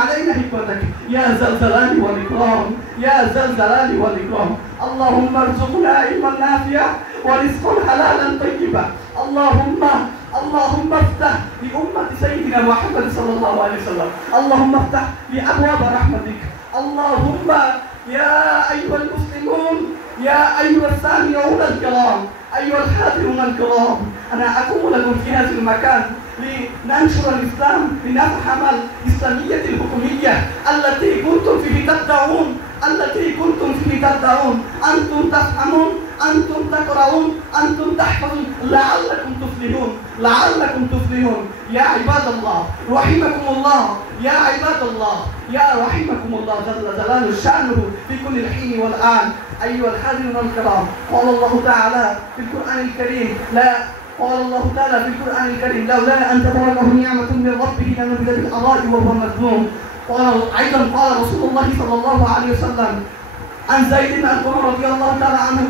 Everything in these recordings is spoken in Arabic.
علينا حكمتك يا ذا الجلال والإكرام يا ذا الجلال والإكرام. اللهم ارزقنا علما نافعا ورزقا حلالا طيبا. اللهم افتح لأمة سيدنا محمد صلى الله عليه وسلم. اللهم افتح لأبواب رحمتك. اللهم يا أيها المسلمون يا أيها السامعون الكرام أيها الحاضرون الكرام، أنا أقوم لكم في هذا المكان لننشر الإسلام، لنفهم الإسلامية الحكومية التي كنتم فيه تدعون، أنتم تفهمون، أنتم تقرؤون، أنتم تحفظون، لعلكم تفلحون يا عباد الله رحمكم الله، يا عباد الله يا رحمكم الله جل جلاله شأنه في كل الحين والآن. أيها الحاضرون الكرام، قال الله تعالى في القرآن الكريم لولا أن تدركه نعمة من ربه لنبذ بالعراء وهو مذموم. أيضا قال رسول الله صلى الله عليه وسلم عن زيد بن أرقم رضي الله تعالى عنه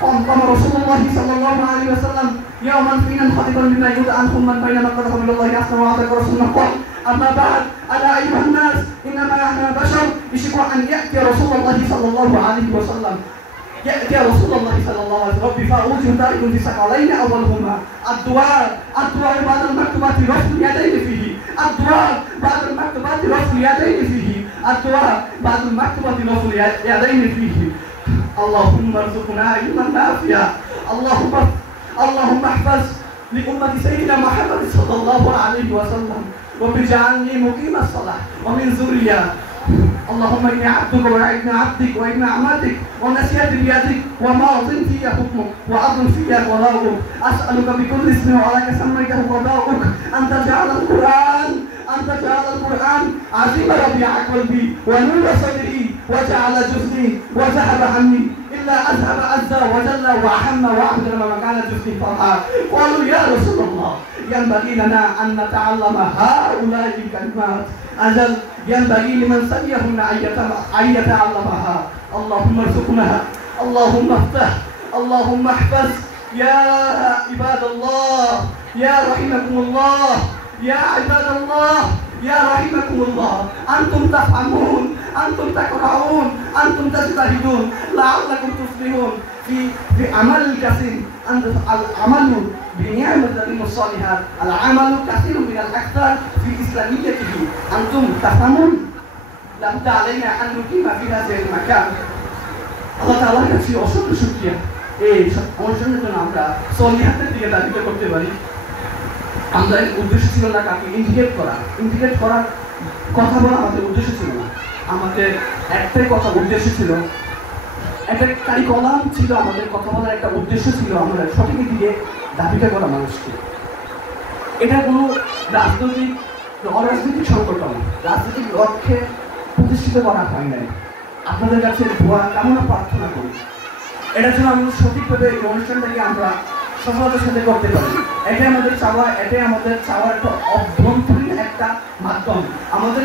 قام رسول الله صلى الله عليه وسلم يوما فينا خطبا بما يدعى عنهم من بين مقدم من الله أحسن وأعطاك رسولنا قال أما بعد ألا أيها الناس إنما نحن بشر يشكو أن يأتي رسول الله صلى الله عليه وسلم ربي فأوجه ذلك في ثقلين أولهما الدعاء بعد المكتوبات رفع اليدين فيه، الدعاء بعد المكتوبات رفع اليدين فيه. اللهم ارزقنا علما نافعا. اللهم احفظ لأمة سيدنا محمد صلى الله عليه وسلم، وبجعلني مقيم الصلاة ومن ذرية. اللهم إني عبدك وابن عبدك وابن عمتك ونسيت بيدك وماض في حكمك وعدل في قضاؤك. أسألك بكل اسم ولك سميته قضاؤك أن تجعل القرآن عظيم ربيع قلبي ونور صدري وجعل جزئي وذهب عني إلا أذهب عز وجل وأحم وأبدل ما كان جزئي فرحا. قالوا يا رسول الله ينبغي لنا أن نتعلم هؤلاء الكلمات، أجل ينبغي لمن سمعهن أن يتعلمها. اللهم ارزقناها، اللهم افتح، اللهم احفظ يا عباد الله يا رحمكم الله، يا عباد الله يا رحمكم الله. أنتم تفهمون، أنتم تقرؤون، أنتم تجتهدون، لعلكم تفلحون في عمل كثير. العمل بنعمة الصالحات، العمل كثير من الأكثر في إسلاميته. أنتم تفهمون؟ لابد علينا أن نقيم في هذا المكان। আল্লাহ তাআলার কাছে অসংখ্য শুকরিয়া এই অনুষ্ঠানের জন্য আমরা সলিহাতের দিকে দাবিত করতে পারি। আমরা উদ্দেশ্য ছিল না কাকে ইন্ডিকেট করার কথা বলা আমাদের উদ্দেশ্য ছিল না। আমাদের একটাই কথা উদ্দেশ্য ছিল, একটা কারিকুলাম ছিল, আমাদের কথা বলার একটা উদ্দেশ্য ছিল আমরা সঠিক দিকে দাবিত করা মানুষকে। এটা কোনো অরাজনৈতিক সংকট নয়, রাজনৈতিক লক্ষ্যে প্রতিষ্ঠিত করা হয় নাই। আপনাদের কাছে দোয়া কামনা প্রার্থনা করি এটার জন্য আমরা সঠিকভাবে এই অনুষ্ঠানটাকে আমরা সফলতার সাথে করতে পারি। এটাই আমাদের চাওয়ার একটা অভ্যন্তরীণ একটা মাধ্যম, আমাদের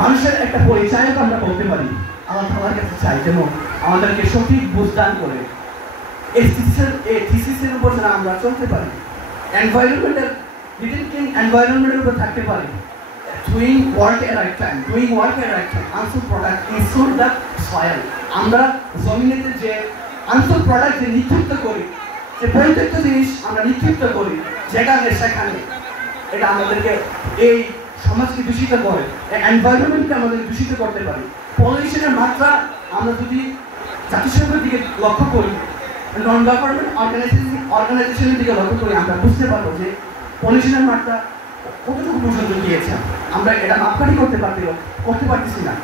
মানুষের একটা পরিচয়ক আমরা বলতে পারি। আল্লাহ তাআলার কাছে চাই যেন আমাদেরকে সঠিক বুঝদান করে এই থিসিসের উপর যেন আমরা চলতে পারি, এনভায়রনমেন্টের উপর থাকতে পারি। Doing work at right time, answer product ensure the soil. আমরা জমিনেতে যে answer product যে নিক্ষিপ্ত করি, যে প্রত্যেকটা জিনিস আমরা নিক্ষিপ্ত করি সেখানে এটা আমাদেরকে এই সমাজকে দূষিত করে, এনভায়রনমেন্টকে আমাদের দূষিত করতে পারে। পলিউশনের মাত্রা আমরা যদি জাতিসংঘের দিকে লক্ষ্য করি, নন গভর্নমেন্ট অর্গানাইজেশনের দিকে লক্ষ্য করি, আমরা বুঝতে পারবো যে পলিউশনের মাত্রা কতটুকু পর্যন্ত গিয়েছে। আমরা এটা মাপকাঠি করতে পারতেছি না,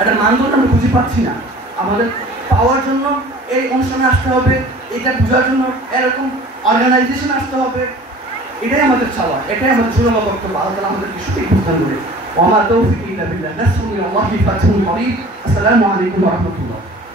একটা মানদণ্ড আমরা খুঁজে পাচ্ছি না। আমাদের পাওয়ার জন্য এই অনুষ্ঠানে আসতে হবে, এটা বোঝার জন্য এরকম অর্গানাইজেশন আসতে হবে। এটাই আমাদের চাওয়া, এটাই আমাদের সুরমা বক্তব্য। আল্লাহ আমাদেরকে সঠিক বুঝদান করে। ওয়া মা তাওফীকি ইল্লা বিল্লাহ। নাসআলুল্লাহি ফাতহুল করিম। আসসালামু আলাইকুম ওয়া রাহমাতুল্লাহ।